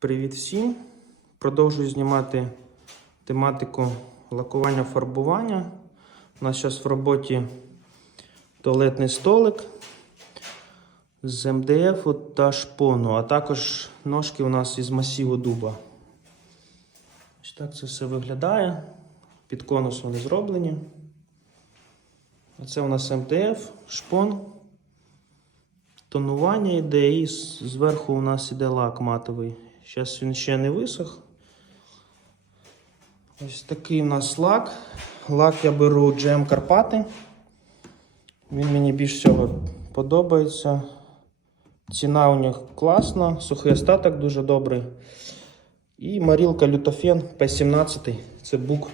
Привіт всім! Продовжую знімати тематику лакування фарбування. У нас зараз в роботі туалетний столик з МДФ та шпону, а також ножки у нас із масиву дуба. Ось так це все виглядає. Під конус вони зроблені. Оце у нас МДФ, шпон. Тонування йде і зверху у нас іде лак матовий. Зараз він ще не висох. Ось такий у нас лак. Лак я беру GM Карпати. Він мені більш всього подобається. Ціна у них класна, сухий остаток дуже добрий. І марілка Лютофен P17. Це бук.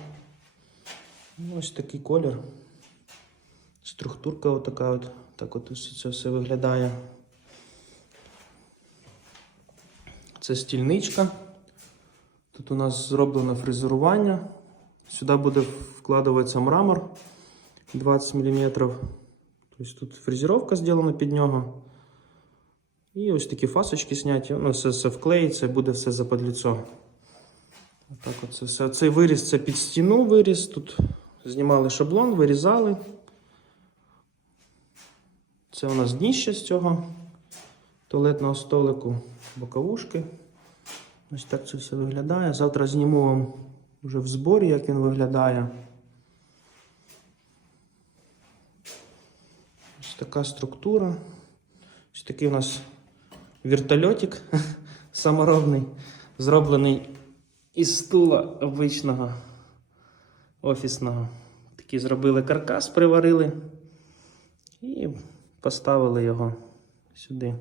Ну, Ось такий колір. Структурка отака от. Так от ось це все виглядає. Це стільничка. Тут у нас зроблено фрезерування. Сюди буде вкладуватися мрамор 20 мм. Тобто тут фрезеровка зроблена під нього. І ось такі фасочки зняті. Ну, все, все вклеїться, буде все западліцо. Отак от це все. Цей виріз це під стіну виріз. Тут знімали шаблон, вирізали. Це у нас дніще з цього туалетного столику, боковушки. Ось так це все виглядає. Завтра зніму вам вже в зборі, як він виглядає. Ось така структура. Ось такий у нас вертольотик саморобний, зроблений із стула обичного офісного. Такий зробили каркас, приварили і поставили його сюди.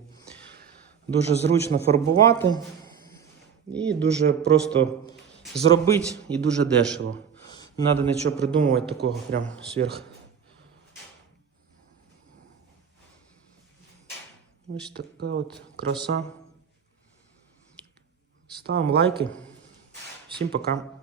Дуже зручно фарбувати і дуже просто зробити і дуже дешево. Не треба нічого придумувати такого прям сверх. Ось така от краса. Ставимо лайки. Всім пока.